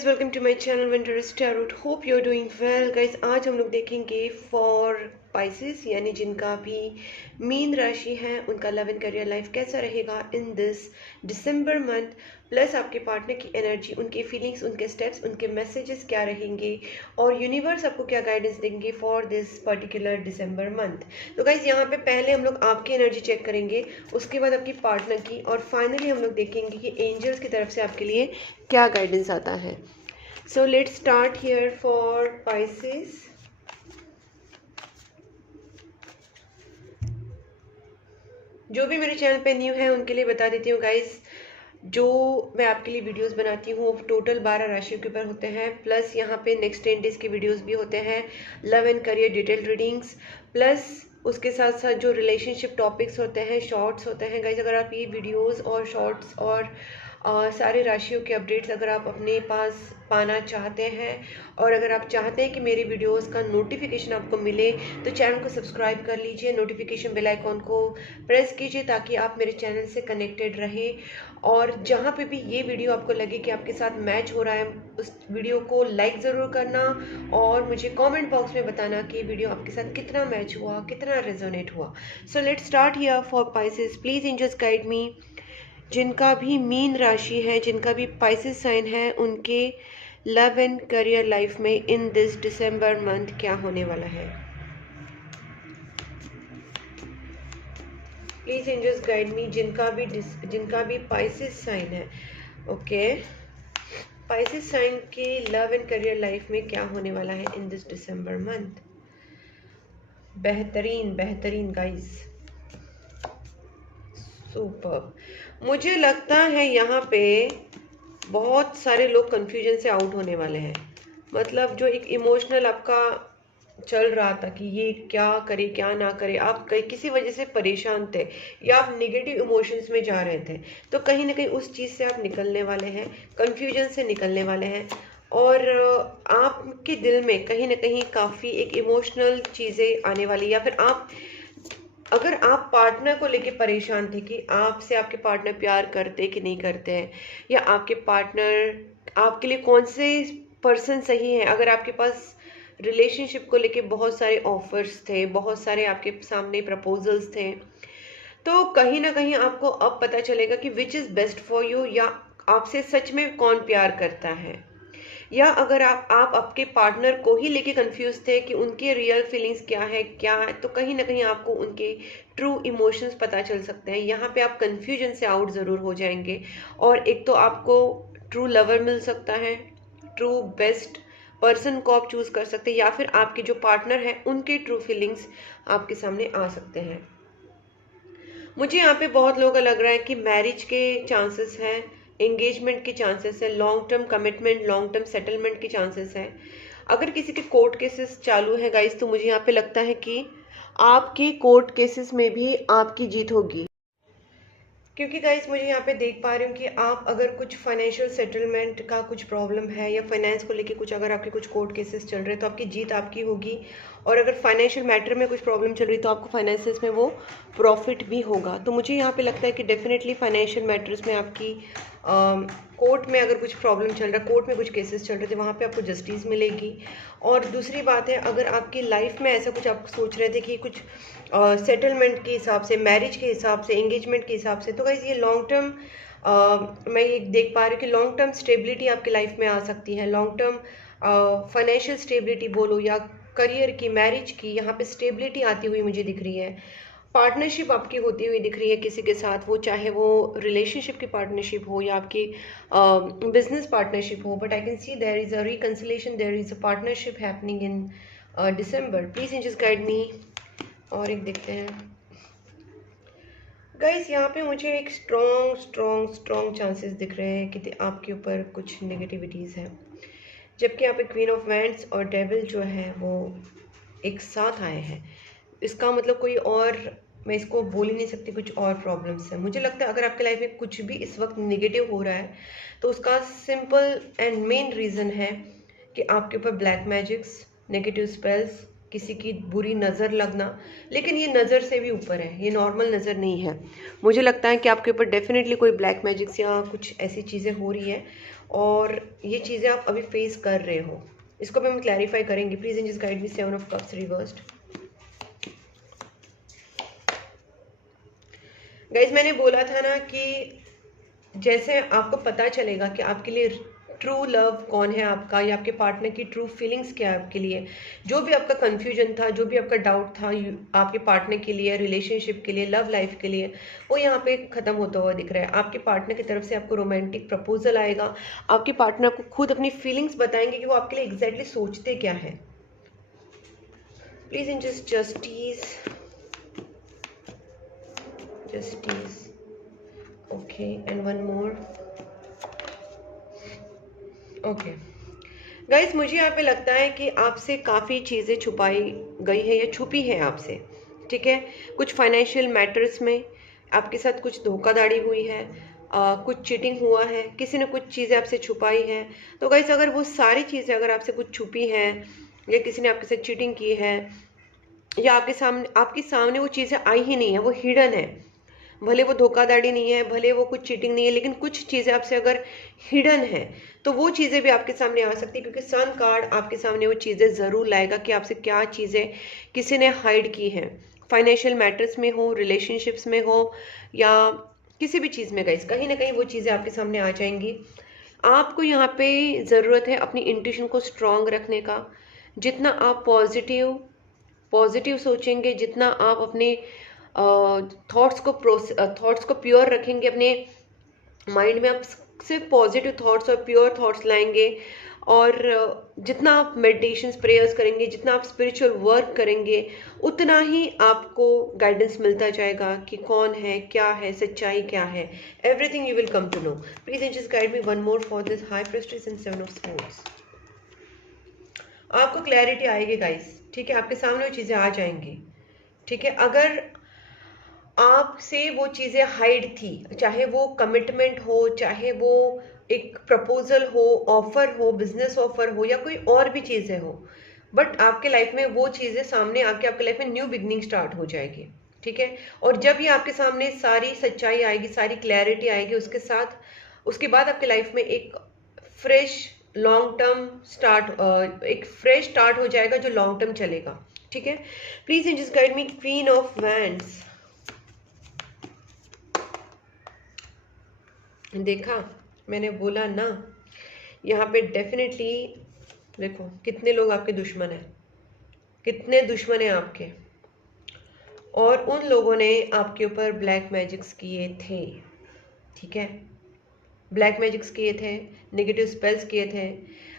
Guys, welcome to my channel Winters Tarot. Hope you are doing well guys. आज हम लोग देखेंगे for Pisces, यानी जिनका भी मीन राशि है उनका लव एंड करियर लाइफ कैसा रहेगा इन दिस दिसंबर मंथ, प्लस आपके पार्टनर की एनर्जी, उनके फीलिंग्स, उनके स्टेप्स, उनके मैसेजेस क्या रहेंगे और यूनिवर्स आपको क्या गाइडेंस देंगे for this particular December month. तो गाइज यहाँ पे पहले हम लोग आपकी एनर्जी चेक करेंगे, उसके बाद आपकी पार्टनर की, और फाइनली हम लोग देखेंगे कि एंजल्स की तरफ से आपके लिए क्या गाइडेंस आता है। सो let's start here for Pisces. जो भी मेरे चैनल पे न्यू है उनके लिए बता देती हूँ गाइस, जो मैं आपके लिए वीडियोस बनाती हूँ वो टोटल 12 राशियों के ऊपर होते हैं, प्लस यहाँ पे नेक्स्ट 10 डेज के वीडियोस भी होते हैं, love and career detail readings, plus उसके साथ साथ जो रिलेशनशिप टॉपिक्स होते हैं, शॉर्ट्स होते हैं गाइज। अगर आप ये वीडियोस और शॉर्ट्स और सारे राशियों के अपडेट्स अगर आप अपने पास पाना चाहते हैं, और अगर आप चाहते हैं कि मेरी वीडियोस का नोटिफिकेशन आपको मिले, तो चैनल को सब्सक्राइब कर लीजिए, नोटिफिकेशन बेल आइकॉन को प्रेस कीजिए ताकि आप मेरे चैनल से कनेक्टेड रहें। और जहाँ पे भी ये वीडियो आपको लगे कि आपके साथ मैच हो रहा है, उस वीडियो को लाइक ज़रूर करना और मुझे कमेंट बॉक्स में बताना कि वीडियो आपके साथ कितना मैच हुआ, कितना रेजोनेट हुआ। So let's start here for Pisces. Please angels guide me. जिनका भी मीन राशि है, जिनका भी पाइसेस साइन है, उनके लव एंड करियर लाइफ में इन दिस दिसंबर मंथ क्या होने वाला है। Please angels guide me. जिनका भी पाइसेस साइन है, ओके, पाइसेस साइन के लव एंड करियर लाइफ में क्या होने वाला है इन दिस दिसंबर मंथ। बेहतरीन बेहतरीन गाइस, सुपर। मुझे लगता है यहाँ पे बहुत सारे लोग कंफ्यूजन से आउट होने वाले हैं। मतलब जो एक इमोशनल आपका चल रहा था कि ये क्या करे क्या ना करे, आप किसी वजह से परेशान थे या आप नेगेटिव इमोशंस में जा रहे थे, तो कहीं ना कहीं उस चीज़ से आप निकलने वाले हैं, कंफ्यूजन से निकलने वाले हैं। और आपके दिल में कहीं ना कहीं काफ़ी एक इमोशनल चीज़ें आने वाली, या फिर अगर आप पार्टनर को लेके परेशान थे कि आपसे आपके पार्टनर प्यार करते कि नहीं करते हैं, या आपके पार्टनर आपके लिए कौन से पर्सन सही है। अगर आपके पास रिलेशनशिप को लेके बहुत सारे ऑफर्स थे, बहुत सारे आपके सामने प्रपोजल्स थे, तो कहीं ना कहीं आपको अब पता चलेगा कि which is best for you, या आपसे सच में कौन प्यार करता है। या अगर आप आपके पार्टनर को ही लेके कंफ्यूज थे कि उनके रियल फीलिंग्स क्या है, तो कहीं ना कहीं आपको उनके ट्रू इमोशंस पता चल सकते हैं। यहाँ पे आप कंफ्यूजन से आउट ज़रूर हो जाएंगे, और एक तो आपको ट्रू लवर मिल सकता है, ट्रू बेस्ट पर्सन को आप चूज़ कर सकते हैं, या फिर आपके जो पार्टनर हैं उनके ट्रू फीलिंग्स आपके सामने आ सकते हैं। मुझे यहाँ पे बहुत लोगों का लग रहा है कि मैरिज के चांसेस हैं, एंगेजमेंट के चांसेस है, long term commitment, long term settlement के चांसेस हैं। अगर किसी के कोर्ट केसेस चालू है गाइस, तो मुझे यहाँ पे लगता है कि आपके कोर्ट केसेस में भी आपकी जीत होगी, क्योंकि गाइस मुझे यहाँ पे देख पा रही हूँ कि आप अगर कुछ फाइनेंशियल सेटलमेंट का कुछ प्रॉब्लम है, या फाइनेंस को लेके कुछ अगर आपके कुछ कोर्ट केसेस चल रहे हैं, तो आपकी जीत आपकी होगी। और अगर फाइनेंशियल मैटर में कुछ प्रॉब्लम चल रही है, तो आपको फाइनेंसेस में वो प्रॉफिट भी होगा। तो मुझे यहाँ पे लगता है कि डेफिनेटली फाइनेंशियल मैटर्स में आपकी कोर्ट में अगर कुछ प्रॉब्लम चल रहा है, कोर्ट में कुछ केसेस चल रहे थे, वहाँ पे आपको जस्टिस मिलेगी। और दूसरी बात है, अगर आपकी लाइफ में ऐसा कुछ आप सोच रहे थे कि कुछ सेटलमेंट के हिसाब से, मैरिज के हिसाब से, एंगेजमेंट के हिसाब से, तो गाइस ये लॉन्ग टर्म मैं ये देख पा रही हूँ कि लॉन्ग टर्म स्टेबिलिटी आपकी लाइफ में आ सकती है। लॉन्ग टर्म फाइनेंशियल स्टेबिलिटी बोलो या करियर की, मैरिज की, यहाँ पे स्टेबिलिटी आती हुई मुझे दिख रही है। पार्टनरशिप आपकी होती हुई दिख रही है किसी के साथ, वो चाहे वो रिलेशनशिप की पार्टनरशिप हो या आपकी बिजनेस पार्टनरशिप हो, but I can see there is a reconciliation, there is a partnership happening in December. Please angels guide me. और एक देखते हैं गाइस, यहाँ पे मुझे एक स्ट्रॉन्ग चांसेस दिख रहे हैं कि आपके ऊपर कुछ नेगेटिविटीज़ हैं, जबकि यहाँ पे क्वीन ऑफ वैंड्स और डेविल जो है वो एक साथ आए हैं। इसका मतलब कोई और, मैं इसको बोल ही नहीं सकती, कुछ और प्रॉब्लम्स हैं। मुझे लगता है अगर आपके लाइफ में कुछ भी इस वक्त नेगेटिव हो रहा है, तो उसका सिंपल एंड मेन रीज़न है कि आपके ऊपर ब्लैक मैजिक्स, नेगेटिव स्पेल्स, किसी की बुरी नज़र लगना। लेकिन ये नज़र से भी ऊपर है, ये नॉर्मल नज़र नहीं है। मुझे लगता है कि आपके ऊपर डेफिनेटली कोई ब्लैक मैजिक्स या कुछ ऐसी चीज़ें हो रही है, और ये चीज़ें आप अभी फेस कर रहे हो, इसको भी हम क्लैरिफाई करेंगे। Please angels guide me. 7 of cups reversed. Guys मैंने बोला था ना कि जैसे आपको पता चलेगा कि आपके लिए ट्रू लव कौन है आपका, या आपके पार्टनर की ट्रू फीलिंग्स क्या है आपके लिए, जो भी आपका कंफ्यूजन था, जो भी आपका डाउट था आपके पार्टनर के लिए, रिलेशनशिप के लिए, लव लाइफ के लिए, वो यहाँ पे खत्म होता हुआ दिख रहा है। आपके पार्टनर की तरफ से आपको रोमांटिक प्रपोजल आएगा। आपके पार्टनर को खुद अपनी फीलिंग्स बताएंगे कि वो आपके लिए एग्जैक्टली सोचते क्या है। Please in justice, okay, and one more. Okay guys, मुझे यहाँ पे लगता है कि आपसे काफ़ी चीज़ें छुपाई गई है या छुपी है आपसे, ठीक है। कुछ फाइनेंशियल मैटर्स में आपके साथ कुछ धोखाधड़ी हुई है, कुछ चीटिंग हुआ है, किसी ने कुछ चीज़ें आपसे छुपाई है। तो गाइस अगर वो सारी चीज़ें अगर आपसे कुछ छुपी हैं, या किसी ने आपके साथ चीटिंग की है, या आपके सामने वो चीज़ें आई ही नहीं है, वो हिडन है, भले वो धोखाधड़ी नहीं है, भले वो कुछ चीटिंग नहीं है, लेकिन कुछ चीज़ें आपसे अगर हिडन है तो वो चीज़ें भी आपके सामने आ सकती है, क्योंकि सन कार्ड आपके सामने वो चीज़ें ज़रूर लाएगा कि आपसे क्या चीज़ें किसी ने हाइड की हैं। फाइनेंशियल मैटर्स में हो, रिलेशनशिप्स में हो, या किसी भी चीज़ में गाइस, कहीं ना कहीं वो चीज़ें आपके सामने आ जाएंगी। आपको यहाँ पे ज़रूरत है अपनी इंट्यूशन को स्ट्रॉन्ग रखने का। जितना आप पॉजिटिव सोचेंगे, जितना आप अपने थॉट्स को प्योर रखेंगे, अपने माइंड में आप सिर्फ पॉजिटिव थॉट्स और प्योर थॉट्स लाएंगे, और जितना आप मेडिटेशंस, प्रेयर्स करेंगे, जितना आप स्पिरिचुअल वर्क करेंगे, उतना ही आपको गाइडेंस मिलता जाएगा कि कौन है, क्या है, सच्चाई क्या है। Everything you will come to know. Please just guide me one more for this high priestess and 7 of swords. आपको क्लैरिटी आएगी गाइस, ठीक है, आपके सामने वो चीज़ें आ जाएंगी, ठीक है। अगर आपसे वो चीज़ें हाइड थी, चाहे वो कमिटमेंट हो, चाहे वो एक प्रपोजल हो, ऑफर हो, बिजनेस ऑफर हो, या कोई और भी चीज़ें हो, बट आपके लाइफ में वो चीज़ें सामने आके आपके लाइफ में न्यू बिगनिंग स्टार्ट हो जाएगी, ठीक है। और जब ये आपके सामने सारी सच्चाई आएगी, सारी क्लैरिटी आएगी, उसके बाद आपके लाइफ में एक फ्रेश लॉन्ग टर्म एक फ्रेश स्टार्ट हो जाएगा जो लॉन्ग टर्म चलेगा, ठीक है। Please just guide me queen of wands. देखा, मैंने बोला ना, यहाँ पे डेफिनेटली देखो कितने लोग आपके दुश्मन हैं, कितने दुश्मन हैं आपके, और उन लोगों ने आपके ऊपर ब्लैक मैजिक्स किए थे, ठीक है। ब्लैक मैजिक्स किए थे, नेगेटिव स्पेल्स किए थे।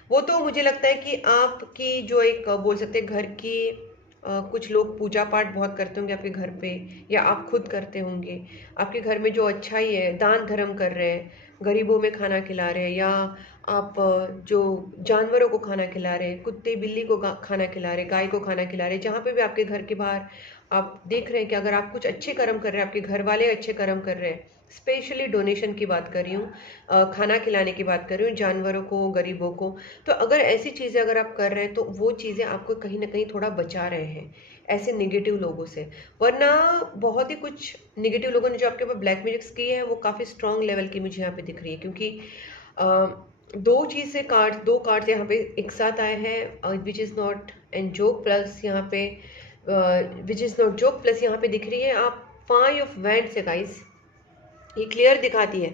वो तो मुझे लगता है कि आपकी जो एक बोल सकते हैं घर की कुछ लोग पूजा पाठ बहुत करते होंगे आपके घर पे, या आप खुद करते होंगे। आपके घर में जो अच्छाई है, दान धर्म कर रहे हैं, गरीबों में खाना खिला रहे हैं, या आप जो जानवरों को खाना खिला रहे हैं, कुत्ते बिल्ली को खाना खिला रहे हैं, गाय को खाना खिला रहे हैं, जहाँ पे भी आपके घर के बाहर आप देख रहे हैं कि अगर आप कुछ अच्छे कर्म कर रहे हैं, आपके घर वाले अच्छे कर्म कर रहे हैं, स्पेशली डोनेशन की बात कर रही हूँ, खाना खिलाने की बात कर रही हूँ, जानवरों को, गरीबों को, तो अगर ऐसी चीज़ें अगर आप कर रहे हैं तो वो चीज़ें आपको कहीं ना कहीं थोड़ा बचा रहे हैं ऐसे नेगेटिव लोगों से। वरना बहुत ही कुछ नेगेटिव लोगों ने जो आपके ऊपर ब्लैक मैजिक्स की है वो काफ़ी स्ट्रॉन्ग लेवल की मुझे यहाँ पे दिख रही है, क्योंकि दो कार्ड यहाँ पे एक साथ आए हैं, which is not and joke plus यहाँ पे which is not joke plus यहाँ पे दिख रही है आप 5 ऑफ वैंड्स है गाइस। ये क्लियर दिखाती है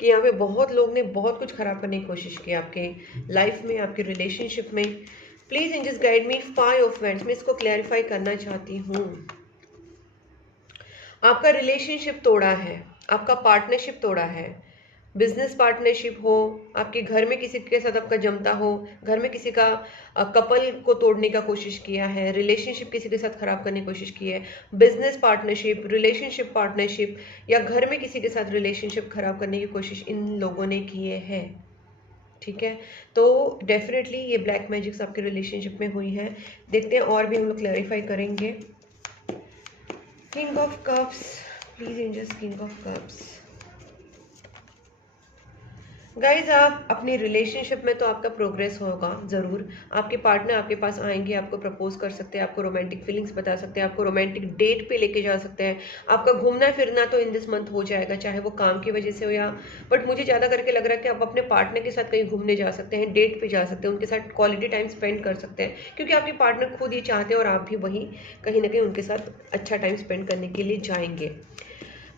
कि यहाँ पे बहुत लोग ने बहुत कुछ खराब करने की कोशिश की आपके लाइफ में, आपके रिलेशनशिप में। Please in just guide me 5 of wands. मैं इसको क्लैरिफाई करना चाहती हूँ। आपका रिलेशनशिप तोड़ा है, आपका पार्टनरशिप तोड़ा है, बिजनेस पार्टनरशिप हो, आपके घर में किसी के साथ आपका जमता हो, घर में किसी का कपल को तोड़ने का कोशिश किया है, रिलेशनशिप किसी के साथ खराब करने की कोशिश की है, बिजनेस पार्टनरशिप, रिलेशनशिप पार्टनरशिप, या घर में किसी के साथ रिलेशनशिप खराब करने की कोशिश इन लोगों ने किए हैं, ठीक है। तो डेफिनेटली ये ब्लैक मैजिक्स आपके रिलेशनशिप में हुई है। देखते हैं और भी हम लोग क्लैरिफाई करेंगे। King of cups, please angels, king of cups. Guys आप अपनी रिलेशनशिप में तो आपका प्रोग्रेस होगा ज़रूर। आपके पार्टनर आपके पास आएंगे, आपको प्रपोज कर सकते हैं, आपको रोमांटिक फीलिंग्स बता सकते हैं, आपको रोमांटिक डेट पे लेके जा सकते हैं। आपका घूमना फिरना तो इन दिस मंथ हो जाएगा, चाहे वो काम की वजह से हो या, बट मुझे ज़्यादा करके लग रहा है कि आप अपने पार्टनर के साथ कहीं घूमने जा सकते हैं, डेट पे जा सकते हैं, उनके साथ क्वालिटी टाइम स्पेंड कर सकते हैं, क्योंकि आपके पार्टनर खुद ये चाहते हैं और आप भी वहीं कहीं ना कहीं उनके साथ अच्छा टाइम स्पेंड करने के लिए जाएंगे।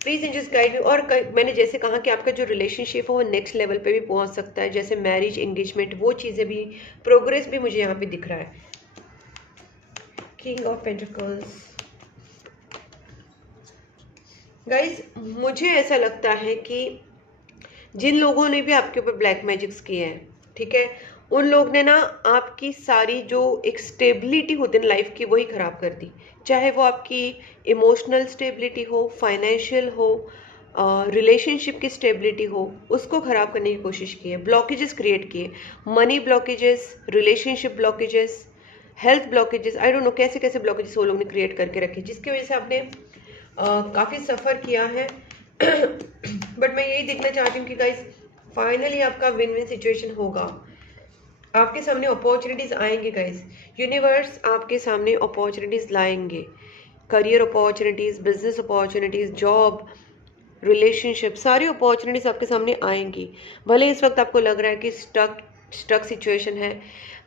Please angels guide me. और मैंने जैसे कहा कि आपका जो रिलेशनशिप है वो नेक्स्ट लेवल पे भी पहुंच सकता है, जैसे मैरिज, एंगेजमेंट, वो चीज़ें भी, प्रोग्रेस भी मुझे यहाँ पे दिख रहा है। King of pentacles. गाइज मुझे ऐसा लगता है कि जिन लोगों ने भी आपके ऊपर ब्लैक मैजिक्स किए हैं, ठीक है, उन लोग ने ना आपकी सारी जो एक स्टेबिलिटी होती है लाइफ की वही खराब कर दी। चाहे वो आपकी इमोशनल स्टेबिलिटी हो, फाइनेंशियल हो, रिलेशनशिप की स्टेबिलिटी हो, उसको खराब करने की कोशिश की है, ब्लॉकेजेस क्रिएट किए, money blockages, relationship blockages, health blockages, I don't know कैसे कैसे ब्लॉकेजेस वो लोग ने क्रिएट करके रखे, जिसकी वजह से आपने काफ़ी सफ़र किया है। बट मैं यही देखना चाहती हूँ कि गाइस फाइनली आपका विन विन सिचुएशन होगा, आपके सामने अपॉर्चुनिटीज आएंगे गाइस, यूनिवर्स आपके सामने अपॉर्चुनिटीज लाएंगे, career opportunities, business opportunities, job, relationship, सारी अपॉर्चुनिटीज आपके सामने आएंगी। भले इस वक्त आपको लग रहा है कि स्टक सिचुएशन है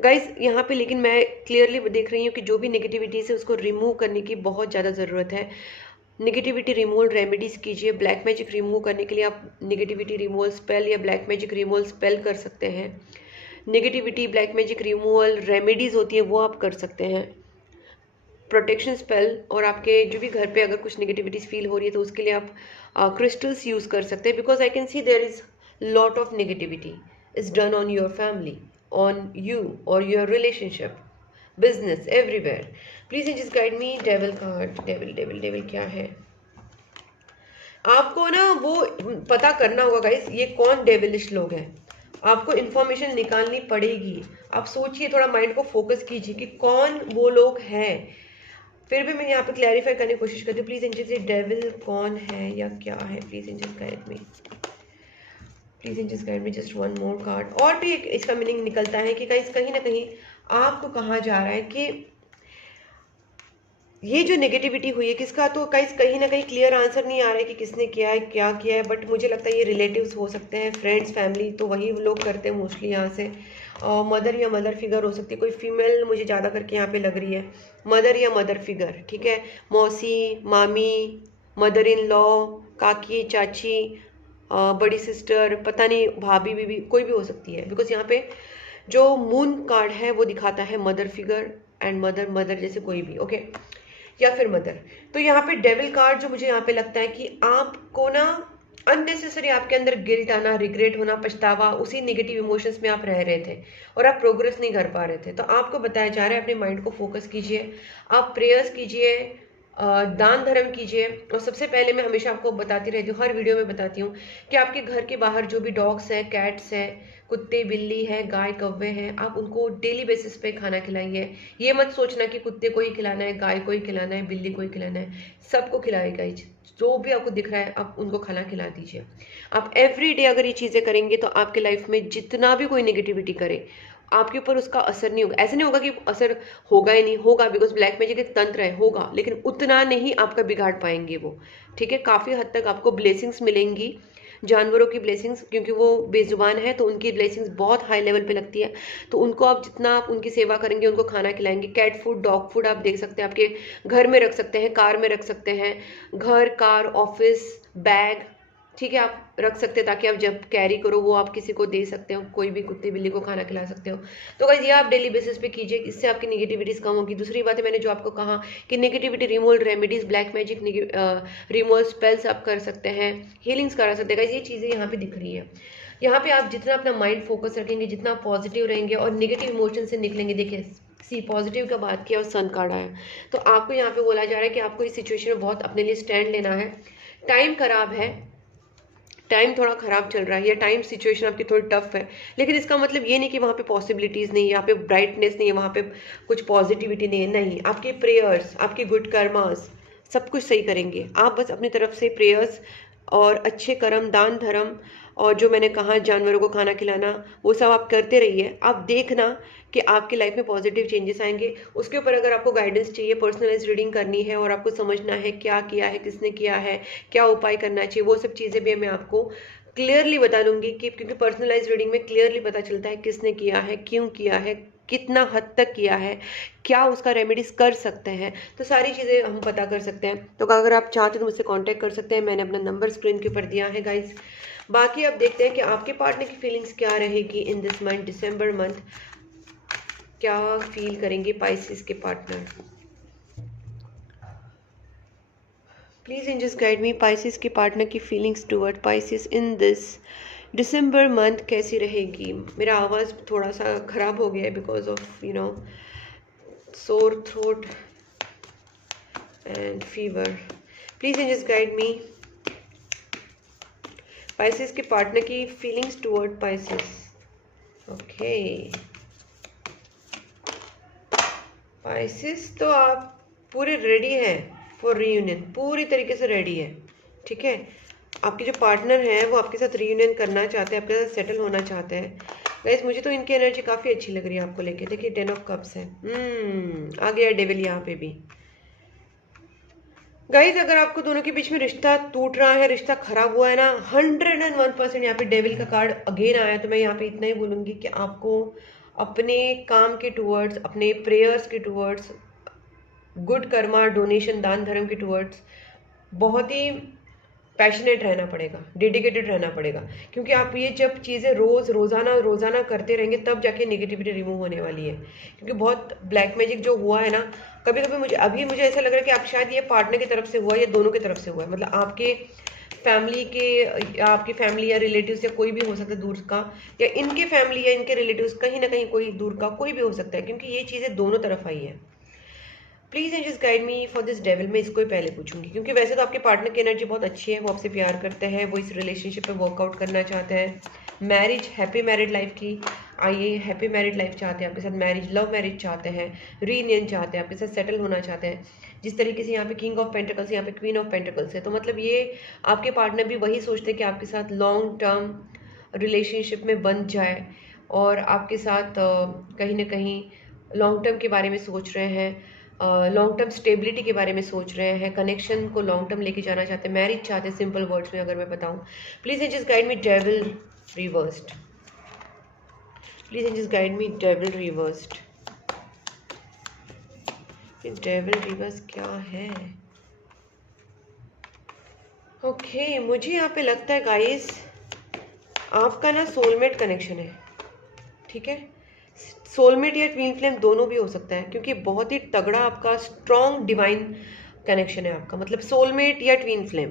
गाइस यहाँ पे, लेकिन मैं क्लियरली देख रही हूँ कि जो भी नेगेटिविटीज है उसको रिमूव करने की बहुत ज़्यादा ज़रूरत है। नेगेटिविटी रिमूवल रेमेडीज़ कीजिए। ब्लैक मैजिक रिमूव करने के लिए आप नेगेटिविटी रिमूवल स्पेल या ब्लैक मैजिक रिमूवल स्पेल कर सकते हैं। Negativity black magic removal remedies होती है वो आप कर सकते हैं, प्रोटेक्शन स्पेल। और आपके जो भी घर पे अगर कुछ नेगेटिविटीज़ फील हो रही है तो उसके लिए आप क्रिस्टल्स यूज़ कर सकते हैं, because I can see there is lot of negativity is done on your family, on you और your relationship, business, everywhere. Please just guide me. Devil card, devil devil devil क्या है? आपको ना वो पता करना होगा गाइस ये कौन डेविलिश लोग हैं, आपको इन्फॉर्मेशन निकालनी पड़ेगी। आप सोचिए, थोड़ा माइंड को फोकस कीजिए कि कौन वो लोग हैं। फिर भी मैं यहाँ पे क्लैरिफाई करने की कोशिश करती हूँ। प्लीज एंजल्स ये डेविल कौन है या क्या है? Please angels guide me, please angels guide me. Just one more card. और भी एक इसका मीनिंग निकलता है कि गाइस कहीं ना कहीं आपको कहा जा रहा है कि ये जो नेगेटिविटी हुई है किसका, तो कहीं ना कहीं क्लियर आंसर नहीं आ रहा है कि किसने किया है, क्या किया है। बट मुझे लगता है ये रिलेटिव्स हो सकते हैं, फ्रेंड्स, फैमिली, तो वही लोग करते हैं मोस्टली यहाँ से। मदर या मदर फिगर हो सकती है, कोई फीमेल मुझे ज़्यादा करके यहाँ पे लग रही है, मदर या मदर फिगर, ठीक है, मौसी, मामी, मदर इन लॉ, काकी, चाची, बड़ी सिस्टर, पता नहीं, भाभी, बीबी, कोई भी हो सकती है। बिकॉज यहाँ पे जो मून कार्ड है वो दिखाता है मदर फिगर एंड मदर जैसे कोई भी, ओके, या फिर मदर। तो यहाँ पे डेविल कार्ड जो मुझे यहाँ पे लगता है कि आपको ना अननेसेसरी आपके अंदर गिल्ट आना, रिग्रेट होना, पछतावा, उसी नेगेटिव इमोशंस में आप रह रहे थे और आप प्रोग्रेस नहीं कर पा रहे थे। तो आपको बताया जा रहा है अपने माइंड को फोकस कीजिए, आप प्रेयर्स कीजिए, दान धर्म कीजिए। और सबसे पहले मैं हमेशा आपको बताती रहती हूँ, हर वीडियो में बताती हूँ कि आपके घर के बाहर जो भी डॉग्स हैं, कैट्स हैं, कुत्ते, बिल्ली है, गाय, कौवे हैं, आप उनको डेली बेसिस पे खाना खिलाइए। ये मत सोचना कि कुत्ते को ही खिलाना है, गाय को ही खिलाना है, बिल्ली को ही खिलाना है, सबको खिलाएगा। जो भी आपको दिख रहा है आप उनको खाना खिला दीजिए। आप एवरी डे अगर ये चीज़ें करेंगे तो आपके लाइफ में जितना भी कोई नेगेटिविटी करे आपके ऊपर उसका असर नहीं होगा। ऐसे नहीं होगा कि असर होगा ही नहीं, होगा, बिकॉज ब्लैक मैजिक एक तंत्र है, होगा, लेकिन उतना नहीं आपका बिगाड़ पाएंगे वो, ठीक है। काफ़ी हद तक आपको ब्लेसिंग्स मिलेंगी, जानवरों की ब्लेसिंग्स, क्योंकि वो बेजुबान है तो उनकी ब्लेसिंग्स बहुत हाई लेवल पे लगती है। तो उनको आप जितना आप उनकी सेवा करेंगे, उनको खाना खिलाएंगे, कैट फूड, डॉग फूड आप देख सकते हैं, आपके घर में रख सकते हैं, कार में रख सकते हैं, घर, कार, ऑफिस, बैग, ठीक है, आप रख सकते हैं ताकि आप जब कैरी करो वो आप किसी को दे सकते हो, कोई भी कुत्ते बिल्ली को खाना खिला सकते हो। तो गाइस ये आप डेली बेसिस पे कीजिए, इससे आपकी नेगेटिविटीज कम होगी। दूसरी बात है, मैंने जो आपको कहा कि negativity removal remedies, black magic removal spells आप कर सकते हैं, हीलिंग्स करा सकते हैं। गाइस ये चीज़ें यहाँ पे दिख रही है। यहाँ पे आप जितना अपना माइंड फोकस रखेंगे, जितना पॉजिटिव रहेंगे और नेगेटिव इमोशन से निकलेंगे, देखिए सी पॉजिटिव का बात किया और सन कार्ड आया, तो आपको यहाँ पे बोला जा रहा है कि आपको इस सिचुएशन में बहुत अपने लिए स्टैंड लेना है। टाइम खराब है, टाइम थोड़ा ख़राब चल रहा है, या टाइम सिचुएशन आपकी थोड़ी टफ है, लेकिन इसका मतलब ये नहीं कि वहाँ पे पॉसिबिलिटीज़ नहीं है, यहाँ पे ब्राइटनेस नहीं है, वहाँ पे कुछ पॉजिटिविटी नहीं है। नहीं, आपके प्रेयर्स, आपके गुड कर्मास सब कुछ सही करेंगे। आप बस अपनी तरफ से प्रेयर्स और अच्छे कर्म, दान धर्म, और जो मैंने कहा जानवरों को खाना खिलाना, वो सब आप करते रहिए। आप देखना कि आपकी लाइफ में पॉजिटिव चेंजेस आएंगे। उसके ऊपर अगर आपको गाइडेंस चाहिए, पर्सनलाइज रीडिंग करनी है और आपको समझना है क्या किया है, किसने किया है, क्या उपाय करना चाहिए, वो सब चीज़ें भी मैं आपको क्लियरली बता दूंगी कि क्योंकि पर्सनलाइज रीडिंग में क्लियरली पता चलता है किसने किया है, क्यों किया है, कितना हद तक किया है, क्या उसका रेमेडीज कर सकते हैं, तो सारी चीज़ें हम पता कर सकते हैं। तो अगर आप चाहते तो मुझसे कांटेक्ट कर सकते हैं। मैंने अपना नंबर स्क्रीन के ऊपर दिया है गाइस। बाकी अब देखते हैं कि आपके पार्टनर की फीलिंग्स क्या रहेगी in this month, December month. क्या फील करेंगे पाइसेस के partner? Please angels guide me, Pisces के पार्टनर की feelings toward Pisces in this December month कैसी रहेगी? मेरा आवाज़ थोड़ा सा ख़राब हो गया है because of sore throat and fever. Please angels guide me, Pisces के पार्टनर की feelings toward Pisces. Okay Pisces, तो आप पूरे रेडी हैं फॉर रीयूनियन, पूरी तरीके से रेडी है, ठीक है। आपके जो पार्टनर हैं वो आपके साथ रीयूनियन करना चाहते हैं, आपके साथ सेटल होना चाहते हैं। गाइस मुझे तो इनकी एनर्जी काफ़ी अच्छी लग रही है आपको लेके। देखिए 10 ऑफ कप्स है, आ गया डेविल यहाँ पे भी। गाइस अगर आपको दोनों के बीच में रिश्ता टूट रहा है, रिश्ता खराब हुआ है ना, 101% यहाँ पे डेविल का कार्ड अगेन आया, तो मैं यहाँ पे इतना ही बोलूँगी कि आपको अपने काम के टूवर्ड्स, अपने प्रेयर्स के टूवर्ड्स, गुड कर्मा, डोनेशन, दान धर्म के टूवर्ड्स बहुत ही पैशनेट रहना पड़ेगा, डेडिकेटेड रहना पड़ेगा। क्योंकि आप ये जब चीज़ें रोज़ाना करते रहेंगे तब जाके नेगेटिविटी रिमूव होने वाली है। क्योंकि बहुत ब्लैक मैजिक जो हुआ है ना, कभी कभी मुझे ऐसा लग रहा है कि आप शायद ये पार्टनर की तरफ से हुआ या दोनों की तरफ से हुआ है। मतलब आपके फैमिली के, या आपकी फैमिली या रिलेटिव्स या कोई भी हो सकता है दूर का, या इनके फैमिली या इनके रिलेटिव्स, कहीं ना कहीं कोई दूर का कोई भी हो सकता है, क्योंकि ये चीज़ें दोनों तरफ आई है। Please angels guide me for this devil. मैं इसको ही पहले पूछूंगी क्योंकि वैसे तो आपके पार्टनर की एनर्जी बहुत अच्छी है, वो आपसे प्यार करते हैं, वो इस रिलेशनशिप पे वर्कआउट करना चाहते हैं, मैरिज, हैप्पी मैरिड लाइफ की आइए, हैप्पी मैरिड लाइफ चाहते हैं आपके साथ, मैरिज, लव मैरिज चाहते हैं, रीयूनियन चाहते हैं, आपके साथ सेटल होना चाहते हैं। जिस तरीके से यहाँ पे किंग ऑफ पेंटिकल्स, यहाँ पे क्वीन ऑफ पेंटिकल्स है, तो मतलब ये आपके पार्टनर भी वही सोचते हैं कि आपके साथ लॉन्ग टर्म रिलेशनशिप में बन जाए और आपके साथ कहीं ना कहीं लॉन्ग टर्म के बारे में सोच रहे हैं, लॉन्ग टर्म स्टेबिलिटी के बारे में सोच रहे हैं, कनेक्शन को लॉन्ग टर्म लेके जाना चाहते हैं, मैरिज चाहते हैं। सिंपल वर्ड्स में अगर मैं बताऊं, please angels guide me devil reversed. Please angels guide me devil reversed. Devil reverse क्या है? ओके मुझे यहाँ पे लगता है गाइस आपका ना सोलमेट कनेक्शन है, ठीक है। सोलमेट या ट्विन फ्लेम दोनों भी हो सकता है, क्योंकि बहुत ही तगड़ा आपका स्ट्रॉन्ग डिवाइन कनेक्शन है आपका, मतलब सोलमेट या ट्विन फ्लेम।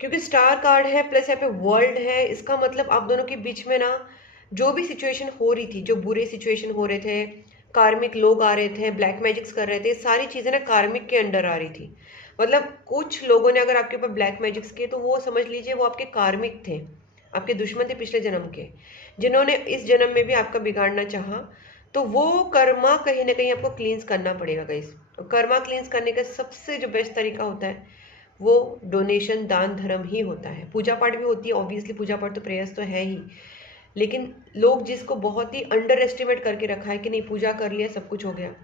क्योंकि स्टार कार्ड है प्लस यहाँ पे वर्ल्ड है, इसका मतलब आप दोनों के बीच में ना जो भी सिचुएशन हो रही थी, जो बुरे सिचुएशन हो रहे थे, कार्मिक लोग आ रहे थे, ब्लैक मैजिक्स कर रहे थे, सारी चीज़ें ना कार्मिक के अंडर आ रही थी। मतलब कुछ लोगों ने अगर आपके ऊपर ब्लैक मैजिक्स किए तो वो समझ लीजिए वो आपके कार्मिक थे, आपके दुश्मन थे पिछले जन्म के, जिन्होंने इस जन्म में भी आपका बिगाड़ना चाहा। तो वो कर्मा कहीं ना कहीं आपको क्लींस करना पड़ेगा गाइस। कर्मा क्लींस करने का सबसे जो बेस्ट तरीका होता है वो डोनेशन, दान धर्म ही होता है। पूजा पाठ भी होती है ऑब्वियसली, पूजा पाठ तो प्रेयर्स तो है ही, लेकिन लोग जिसको बहुत ही अंडर एस्टिमेट करके रखा है कि नहीं पूजा कर लिया सब कुछ हो गया,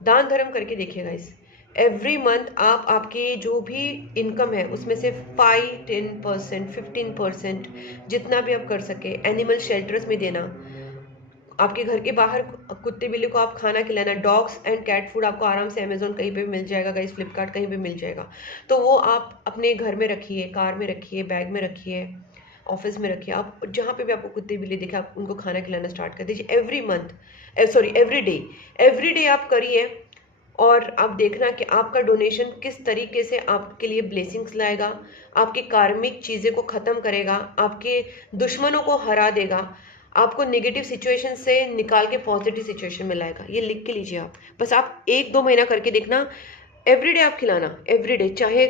दान धर्म करके देखिएगा इस एवरी मंथ आप आपकी जो भी इनकम है उसमें से 5, 10%, 15% जितना भी आप कर सके एनिमल शेल्टर्स में देना, आपके घर के बाहर कुत्ते बिल्ली को आप खाना खिलाना, डॉग्स एंड कैट फूड आपको आराम से अमेजोन कहीं पे भी मिल जाएगा गाइस, फ्लिपकार्ट कहीं पे मिल जाएगा, तो वो आप अपने घर में रखिए, कार में रखिए, बैग में रखिए, ऑफिस में रखिए, आप जहाँ पे भी आपको कुत्ते बिल्ली दिखे आप उनको खाना खिलाना स्टार्ट कर दीजिए। Every month, sorry every day आप करिए और आप देखना कि आपका डोनेशन किस तरीके से आपके लिए ब्लेसिंग्स लाएगा, आपकी कार्मिक चीज़ें को ख़त्म करेगा, आपके दुश्मनों को हरा देगा, आपको नेगेटिव सिचुएशन से निकाल के पॉजिटिव सिचुएशन में लाएगा। ये लिख के लीजिए आप, बस आप 1-2 महीना करके देखना। एवरीडे आप खिलाना, एवरीडे चाहे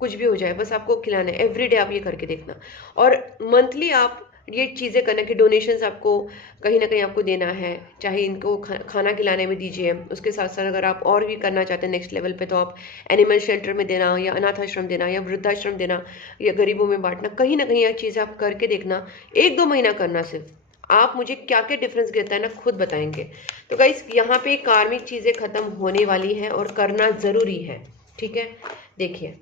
कुछ भी हो जाए बस आपको खिलाना है, एवरीडे आप ये करके देखना। और मंथली आप ये चीज़ें करना कि डोनेशंस आपको कहीं ना कहीं आपको देना है, चाहे इनको खाना खिलाने में दीजिए, उसके साथ साथ अगर आप और भी करना चाहते हैं नेक्स्ट लेवल पे तो आप एनिमल शेल्टर में देना या अनाथ आश्रम देना या वृद्धाश्रम देना या गरीबों में बांटना, कहीं ना कहीं यह चीज़ें आप करके देखना। 1-2 महीना करना, सिर्फ आप मुझे क्या क्या डिफरेंस देता है ना खुद बताएंगे। तो गाइस यहाँ पे कार्मिक चीज़ें खत्म होने वाली हैं और करना ज़रूरी है, ठीक है। देखिए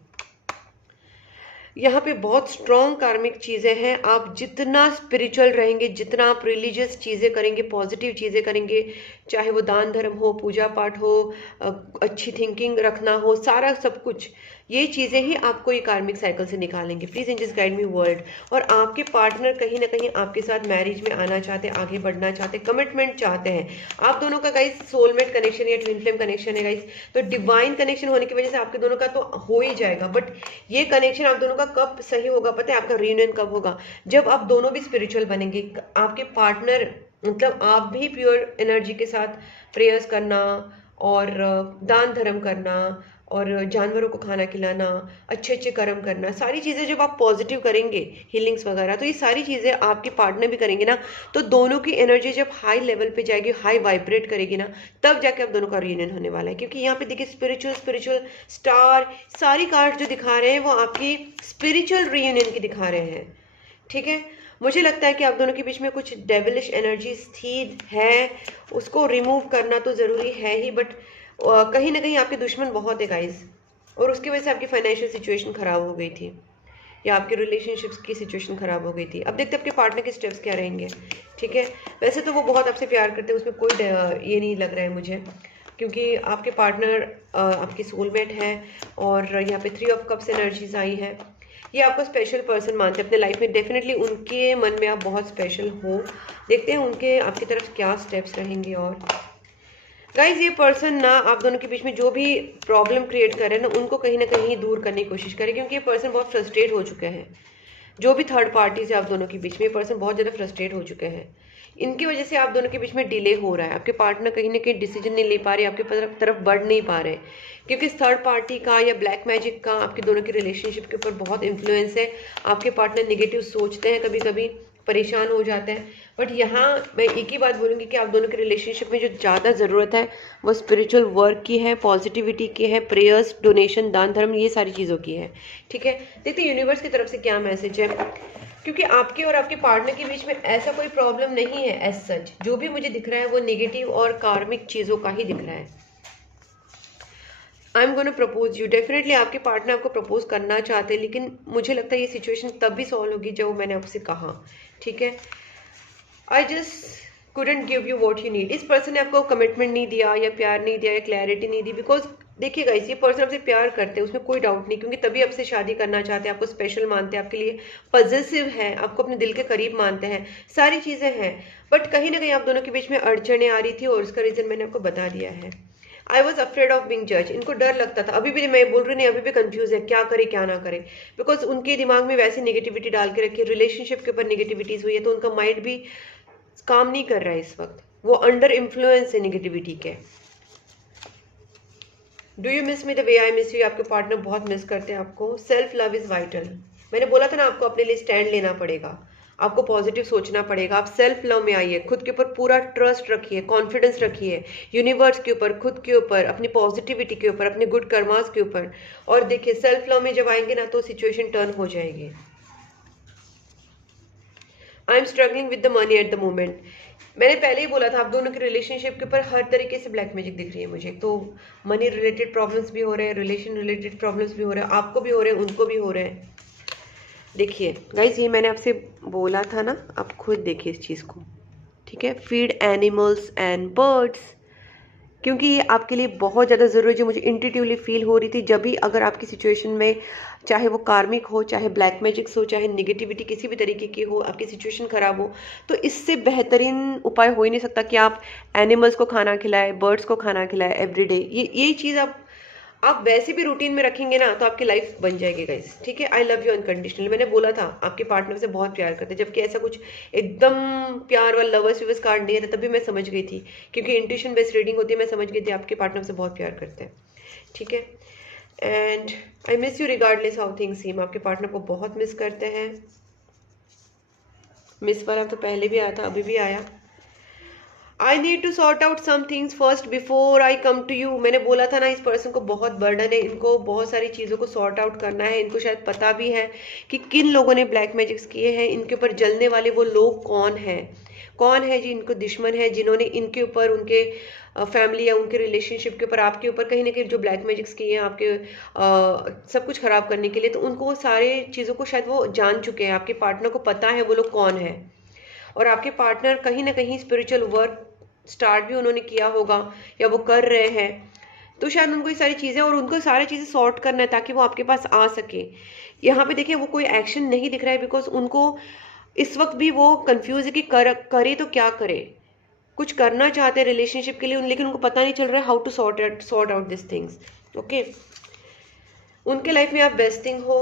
यहाँ पे बहुत स्ट्रॉन्ग कार्मिक चीज़ें हैं। आप जितना स्पिरिचुअल रहेंगे, जितना आप रिलीजियस चीज़ें करेंगे, पॉजिटिव चीज़ें करेंगे, चाहे वो दान धर्म हो, पूजा पाठ हो, अच्छी थिंकिंग रखना हो, सारा सब कुछ, ये चीज़ें ही आपको ये कार्मिक साइकिल से निकालेंगे। Please angels guide me world. और आपके पार्टनर कहीं ना कहीं आपके साथ मैरिज में आना चाहते हैं, आगे बढ़ना चाहते हैं, कमिटमेंट चाहते हैं। आप दोनों का गाइस सोलमेट कनेक्शन या ट्विन फ्लेम कनेक्शन है गाइस, तो डिवाइन कनेक्शन होने की वजह से आपके दोनों का तो हो ही जाएगा। बट ये कनेक्शन आप दोनों का कब सही होगा पता है? आपका रियूनियन कब होगा? जब आप दोनों भी स्पिरिचुअल बनेंगे। आपके पार्टनर मतलब आप भी प्योर एनर्जी के साथ प्रेयर्स करना और दान धर्म करना और जानवरों को खाना खिलाना, अच्छे अच्छे कर्म करना, सारी चीज़ें जब आप पॉजिटिव करेंगे, हीलिंग्स वगैरह, तो ये सारी चीज़ें आपके पार्टनर भी करेंगे ना, तो दोनों की एनर्जी जब हाई लेवल पे जाएगी, हाई वाइब्रेट करेगी ना, तब जाके आप दोनों का रियूनियन होने वाला है। क्योंकि यहाँ पे देखिए स्पिरिचुअल स्पिरिचुअल स्टार, सारी कार्ड जो दिखा रहे हैं वो आपकी स्पिरिचुअल रियूनियन की दिखा रहे हैं, ठीक है। मुझे लगता है कि आप दोनों के बीच में कुछ डेविलिश एनर्जीज थी, है, उसको रिमूव करना तो ज़रूरी है ही। बट कहीं ना कहीं आपके दुश्मन बहुत है गाइस, और उसकी वजह से आपकी फाइनेंशियल सिचुएशन खराब हो गई थी या आपके रिलेशनशिप्स की सिचुएशन खराब हो गई थी। अब देखते हैं आपके पार्टनर के स्टेप्स क्या रहेंगे, ठीक है। वैसे तो वो बहुत आपसे प्यार करते हैं, उसमें कोई ये नहीं लग रहा है मुझे, क्योंकि आपके पार्टनर आपकी सोलमेट है। और यहाँ पे 3 ऑफ कप्स एनर्जीज आई है। ये आपको स्पेशल पर्सन मानते हैं अपने लाइफ में, डेफिनेटली उनके मन में आप बहुत स्पेशल हो। देखते हैं उनके आपकी तरफ क्या स्टेप्स रहेंगे। और गाइज ये पर्सन ना आप दोनों के बीच में जो भी प्रॉब्लम क्रिएट कर रहे हैं ना, उनको कहीं ना कहीं दूर करने की कोशिश करें, क्योंकि ये पर्सन बहुत फ्रस्ट्रेट हो चुके हैं। जो भी थर्ड पार्टी है आप दोनों के बीच में, ये पर्सन बहुत ज़्यादा फ्रस्ट्रेट हो चुके हैं। इनकी वजह से आप दोनों के बीच में डिले हो रहा है। आपके पार्टनर कहीं ना कहीं डिसीजन नहीं ले पा रहे, आपके तरफ बढ़ नहीं पा रहे, क्योंकि थर्ड पार्टी का या ब्लैक मैजिक का आपके दोनों के रिलेशनशिप के ऊपर बहुत इन्फ्लुएंस है। आपके पार्टनर निगेटिव सोचते हैं, कभी कभी परेशान हो जाते हैं। बट यहाँ मैं एक ही बात बोलूँगी कि आप दोनों के रिलेशनशिप में जो ज़्यादा ज़रूरत है वो स्पिरिचुअल वर्क की है, पॉजिटिविटी की है, प्रेयर्स, डोनेशन, दान धर्म, ये सारी चीज़ों की है, ठीक है। देखते यूनिवर्स की तरफ से क्या मैसेज है, क्योंकि आपके और आपके पार्टनर के बीच में ऐसा कोई प्रॉब्लम नहीं है एज सच। जो भी मुझे दिख रहा है वो नेगेटिव और कार्मिक चीज़ों का ही दिख रहा है। I am gonna propose you, definitely आपके पार्टनर आपको प्रपोज करना चाहते हैं, लेकिन मुझे लगता है ये सिचुएशन तब भी सॉल्व होगी जब मैंने आपसे कहा, ठीक है। I just couldn't give you what you need। इस पर्सन ने आपको कमिटमेंट नहीं दिया या प्यार नहीं दिया या क्लैरिटी नहीं दी, बिकॉज देखिएगा इस ये पर्सन आपसे प्यार करते हैं, उसमें कोई डाउट नहीं, क्योंकि तभी आपसे शादी करना चाहते हैं, आपको स्पेशल मानते हैं, आपके लिए पॉजिटिव है, आपको अपने दिल के करीब मानते हैं, सारी चीज़ें हैं। बट कहीं ना कहीं आप दोनों के बीच में अड़चने आ रही थी और उसका रीज़न मैंने आपको बता दिया है। I was afraid of being जज। इनको डर लगता था, अभी भी मैं बोल रही नहीं, अभी भी कंफ्यूज है क्या करे क्या ना करे, बिकॉज उनके दिमाग में वैसी नेगेटिविटी डाल के रखी है, रिलेशनशिप के ऊपर नेगेटिविटीज हुई है, तो उनका माइंड भी काम नहीं कर रहा है इस वक्त, वो अंडर इन्फ्लुएंस है नेगेटिविटी के। Do you miss me the way I miss you? आपके पार्टनर बहुत मिस करते हैं आपको। Self love is vital. मैंने बोला था ना आपको अपने लिए स्टैंड लेना पड़ेगा, आपको पॉजिटिव सोचना पड़ेगा। आप सेल्फ लव में आइए, खुद के ऊपर पूरा ट्रस्ट रखिए, कॉन्फिडेंस रखिए, यूनिवर्स के ऊपर, खुद के ऊपर, अपनी पॉजिटिविटी के ऊपर, अपने गुड कर्मास के ऊपर। और देखिए सेल्फ लव में जब आएंगे ना तो सिचुएशन टर्न हो जाएगी। I am struggling with the money at the moment. मैंने पहले ही बोला था आप दोनों के रिलेशनशिप के ऊपर हर तरीके से ब्लैक मैजिक दिख रही है मुझे। तो मनी रिलेटेड प्रॉब्लम्स भी हो रहे हैं, रिलेशन रिलेटेड प्रॉब्लम्स भी हो रहे हैं, आपको भी हो रहे हैं, उनको भी हो रहे हैं। देखिए गाइज ये मैंने आपसे बोला था ना, आप खुद देखिए इस चीज़ को, ठीक है। फीड एनिमल्स एंड बर्ड्स, क्योंकि ये आपके लिए बहुत ज़्यादा ज़रूरी है, जो मुझे इंट्यूटिवली फील हो रही थी। जब भी अगर आपकी सिचुएशन में, चाहे वो कार्मिक हो, चाहे ब्लैक मैजिक्स हो, चाहे नेगेटिविटी किसी भी तरीके की हो, आपकी सिचुएशन ख़राब हो, तो इससे बेहतरीन उपाय हो ही नहीं सकता कि आप एनिमल्स को खाना खिलाएं, बर्ड्स को खाना खिलाएं एवरीडे। ये चीज़ आप वैसे भी रूटीन में रखेंगे ना तो आपकी लाइफ बन जाएगी गाइस, ठीक है। I love you unconditionally. मैंने बोला था आपके पार्टनर से बहुत प्यार करते, जबकि ऐसा कुछ एकदम प्यार वाला लवर्स विवर्स कार्ड नहीं है, तभी मैं समझ गई थी, क्योंकि इंट्यूशन बेस्ड रीडिंग होती है। मैं समझ गई थी आपके पार्टनर से बहुत प्यार करते हैं, ठीक है। And I miss you regardless how things सीम। आपके पार्टनर को बहुत मिस करते हैं। मिस वाला तो पहले भी आया था, अभी भी आया। I need to sort out some things first before I come to you. मैंने बोला था ना, इस पर्सन को बहुत बर्डन है, इनको बहुत सारी चीज़ों को सॉर्ट आउट करना है। इनको शायद पता भी है कि किन लोगों ने ब्लैक मैजिक्स किए हैं, इनके ऊपर जलने वाले वो लोग कौन है जी इनको दुश्मन है, जिन्होंने इनके ऊपर, उनके फैमिली या उनके रिलेशनशिप के ऊपर, आपके ऊपर कहीं ना कहीं जो ब्लैक मैजिक्स किए हैं आपके सब कुछ खराब करने के लिए। तो उनको वो सारे चीज़ों को शायद वो जान चुके हैं, आपके पार्टनर को पता है वो लोग कौन है। और आपके पार्टनर कहीं ना कहीं स्पिरिचुअल वर्क स्टार्ट भी उन्होंने किया होगा या वो कर रहे हैं। तो शायद उनको ये सारी चीज़ें, और उनको सारी चीज़ें सॉर्ट करना है ताकि वो आपके पास आ सके। यहाँ पे देखिए वो कोई एक्शन नहीं दिख रहा है, बिकॉज उनको इस वक्त भी वो कंफ्यूज है कि करे तो क्या करे। कुछ करना चाहते हैं रिलेशनशिप के लिए, लेकिन उनको पता नहीं चल रहा है how to sort out this things. Okay, उनके लाइफ में आप बेस्ट थिंग हो।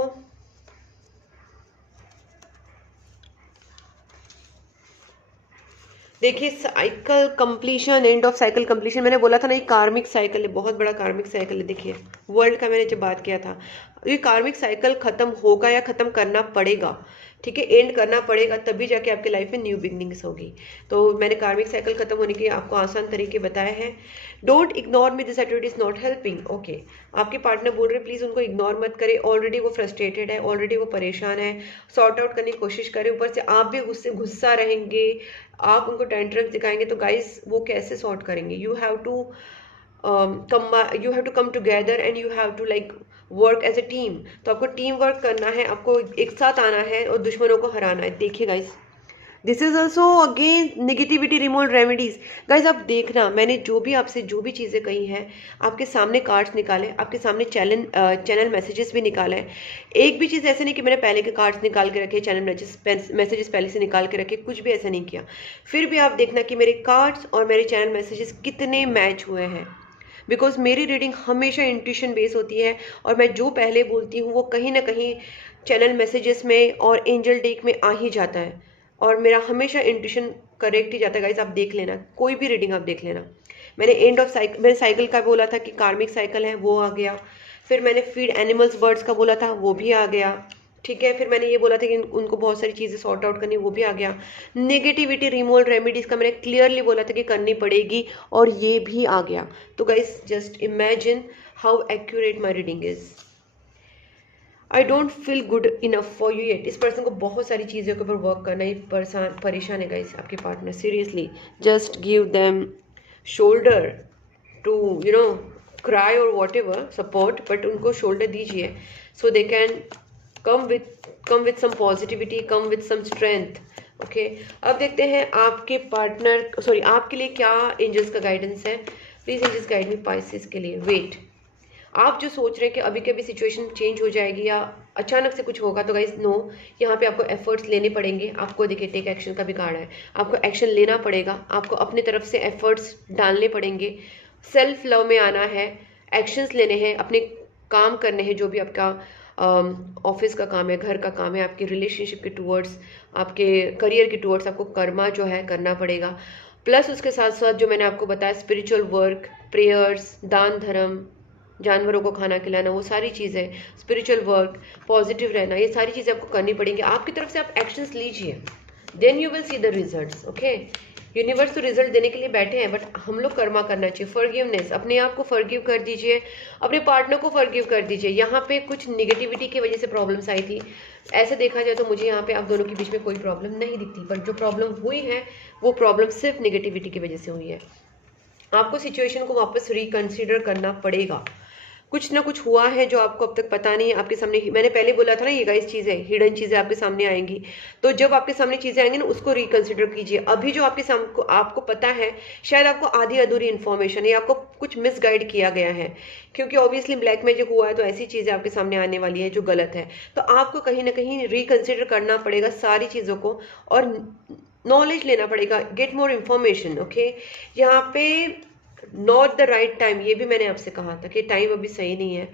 देखिए cycle completion, end of cycle completion, मैंने बोला था ना ये कार्मिक साइकिल है, बहुत बड़ा कार्मिक साइकिल है। देखिए वर्ल्ड का मैंने जब बात किया था, ये कार्मिक साइकिल खत्म होगा या खत्म करना पड़ेगा, ठीक है, एंड करना पड़ेगा, तभी जाके आपके लाइफ में न्यू बिगनिंग्स होगी। तो मैंने कार्मिक साइकिल खत्म होने के आपको आसान तरीके बताए हैं। Don't ignore me, this attitude is not helping. Okay, आपके पार्टनर बोल रहे हैं प्लीज उनको इग्नोर मत करें, ऑलरेडी वो फ्रस्ट्रेटेड है, ऑलरेडी वो परेशान है, सॉर्ट आउट करने की कोशिश करें, ऊपर से आप भी गुस्सा रहेंगे, आप उनको टेंट्रम्स दिखाएंगे, तो गाइस वो कैसे सॉर्ट करेंगे। You have to come together and you have to like work as a team. तो आपको टीम वर्क करना है, आपको एक साथ आना है और दुश्मनों को हराना है। देखिए guys, this is also again negativity removal remedies. Guys आप देखना, मैंने जो भी आपसे जो भी चीज़ें कही हैं, आपके सामने कार्ड्स निकाले, आपके सामने चैनल मैसेजेस भी निकाले हैं। एक भी चीज़ ऐसे नहीं कि मैंने पहले के कार्ड्स निकाल के रखे, चैनल मैसेजेस पहले से निकाल के रखे, कुछ भी ऐसा नहीं किया। फिर भी आप देखना कि मेरे कार्ड्स और मेरे चैनल मैसेजेस कितने मैच हुए हैं, बिकॉज मेरी रीडिंग हमेशा इंट्यूशन बेस होती है, और मैं जो पहले बोलती हूँ वो कहीं ना कहीं चैनल मैसेजेस में और एंजल डेक में आ ही जाता है, और मेरा हमेशा इंट्यूशन करेक्ट ही जाता है। गाइस आप देख लेना, कोई भी रीडिंग आप देख लेना। मैंने एंड ऑफ साइकिल, मैंने साइकिल का बोला था कि कार्मिक साइकिल है, वो आ गया। फिर मैंने फीड एनिमल्स बर्ड्स का बोला था, वो भी आ गया, ठीक है। फिर मैंने ये बोला था कि उनको बहुत सारी चीज़ें सॉर्ट आउट करनी, वो भी आ गया। नेगेटिविटी रिमूवल रेमेडीज का मैंने क्लियरली बोला था कि करनी पड़ेगी, और ये भी आ गया। तो guys just imagine how accurate my reading is. I don't feel good enough for you yet. इस पर्सन को बहुत सारी चीज़ों के ऊपर वर्क करना है, परेशान है गाइस आपके पार्टनर। Seriously just give them shoulder to cry और वॉट एवर सपोर्ट, बट उनको शोल्डर दीजिए so they can come with some positivity, come with some strength. Okay, अब देखते हैं आपके पार्टनर, सॉरी आपके लिए क्या एंजल्स का गाइडेंस है। Please angels guide me Pisces के लिए। वेट, आप जो सोच रहे हैं कि अभी कभी सिचुएशन चेंज हो जाएगी या अचानक से कुछ होगा, तो गाइज नो, यहाँ पे आपको एफर्ट्स लेने पड़ेंगे। आपको देखिए टेक एक्शन का भी कार्ड है, आपको एक्शन लेना पड़ेगा, आपको अपनी तरफ से एफर्ट्स डालने पड़ेंगे, सेल्फ लव में आना है, एक्शंस लेने हैं, अपने काम करने हैं, जो भी आपका ऑफिस का काम है, घर का काम है, आपके रिलेशनशिप के टूवर्ड्स, आपके करियर के टूवर्ड्स आपको कर्मा जो है करना पड़ेगा। प्लस उसके साथ साथ जो मैंने आपको बताया स्पिरिचुअल वर्क, प्रेयर्स, दान धर्म, जानवरों को खाना खिलाना, वो सारी चीज़ें, स्पिरिचुअल वर्क, पॉजिटिव रहना, ये सारी चीज़ें आपको करनी पड़ेंगी। आपकी तरफ से आप एक्शंस लीजिए, then you will see the results. Okay, universe तो रिजल्ट देने के लिए बैठे हैं, बट हम लोग कर्मा करना चाहिए। फॉरगिवनेस, अपने आप को फॉरगिव कर दीजिए, अपने पार्टनर को फॉरगिव कर दीजिए। यहाँ पे कुछ निगेटिविटी की वजह से प्रॉब्लम्स आई थी, ऐसे देखा जाए तो मुझे यहाँ पे आप दोनों के बीच में कोई प्रॉब्लम नहीं दिखती, पर जो प्रॉब्लम हुई है वो प्रॉब्लम सिर्फ निगेटिविटी की वजह से हुई है। आपको सिचुएशन को वापस रिकंसिडर करना पड़ेगा। कुछ ना कुछ हुआ है जो आपको अब तक पता नहीं है। आपके सामने, मैंने पहले बोला था ना, ये गाइस चीज़ें, हिडन चीज़ें आपके सामने आएंगी। तो जब आपके सामने चीज़ें आएंगी ना, उसको रिकंसिडर कीजिए। अभी जो आपके सामने आपको पता है, शायद आपको आधी अधूरी इन्फॉर्मेशन है, आपको कुछ मिसगाइड किया गया है, क्योंकि ऑब्वियसली ब्लैक मैजिक हुआ है, तो ऐसी चीज़ें आपके सामने आने वाली है जो गलत है। तो आपको कहीं ना कहीं रिकंसिडर करना पड़ेगा सारी चीज़ों को, और नॉलेज लेना पड़ेगा, गेट मोर इन्फॉर्मेशन। ओके, यहाँ पे नॉट द राइट टाइम, ये भी मैंने आपसे कहा था कि टाइम अभी सही नहीं है,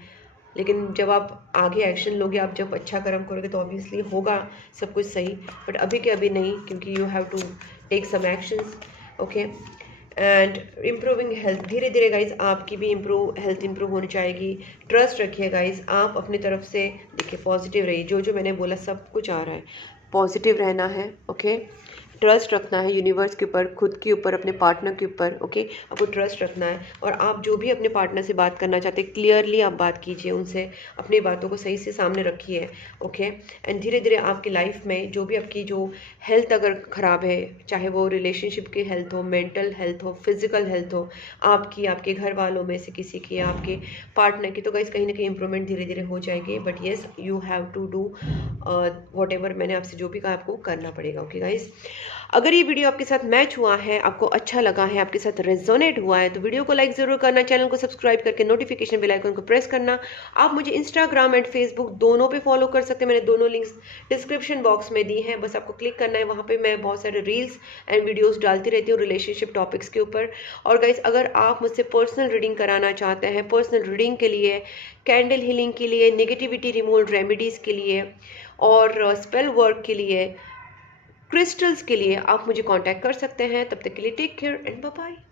लेकिन जब आप आगे एक्शन लोगे, आप जब अच्छा कर्म करोगे तो ऑब्वियसली होगा सब कुछ सही, बट अभी के अभी नहीं, क्योंकि you have to take some actions. Okay, and improving health, धीरे धीरे गाइज आपकी भी हेल्थ इंप्रूव होनी चाहिए। ट्रस्ट रखिए गाइज, आप अपनी तरफ से देखिए, पॉजिटिव रहिए, जो जो मैंने बोला सब कुछ आ रहा है। पॉजिटिव रहना है, ओके। ट्रस्ट रखना है यूनिवर्स के ऊपर, खुद के ऊपर, अपने पार्टनर के ऊपर, ओके। आपको ट्रस्ट रखना है और आप जो भी अपने पार्टनर से बात करना चाहते हैं क्लियरली आप बात कीजिए उनसे, अपनी बातों को सही से सामने रखिए, ओके। एंड धीरे धीरे आपकी लाइफ में जो भी आपकी जो हेल्थ अगर ख़राब है, चाहे वो रिलेशनशिप की हेल्थ हो, मेंटल हेल्थ हो, फिजिकल हेल्थ हो, आपकी, आपके घर वालों में से किसी की, आपके पार्टनर की, तो गाइस कहीं ना कहीं इंप्रूवमेंट धीरे धीरे हो जाएगी। But yes, you have to do whatever मैंने आपसे जो भी कहा आपको करना पड़ेगा, ओके गाइस। अगर ये वीडियो आपके साथ मैच हुआ है, आपको अच्छा लगा है, आपके साथ रेजोनेट हुआ है, तो वीडियो को लाइक जरूर करना, चैनल को सब्सक्राइब करके नोटिफिकेशन बेल आइकन को प्रेस करना। आप मुझे इंस्टाग्राम एंड फेसबुक दोनों पे फॉलो कर सकते हैं, मैंने दोनों लिंक्स डिस्क्रिप्शन बॉक्स में दी हैं, बस आपको क्लिक करना है। वहाँ पे मैं बहुत सारे रील्स एंड वीडियोस डालती रहती हूँ रिलेशनशिप टॉपिक्स के ऊपर। और गाइस, अगर आप मुझसे पर्सनल रीडिंग कराना चाहते हैं, पर्सनल रीडिंग के लिए, कैंडल हीलिंग के लिए, नेगेटिविटी रिमूवल रेमेडीज़ के लिए और स्पेल वर्क के लिए, क्रिस्टल्स के लिए, आप मुझे कांटेक्ट कर सकते हैं। तब तक के लिए take care and bye bye.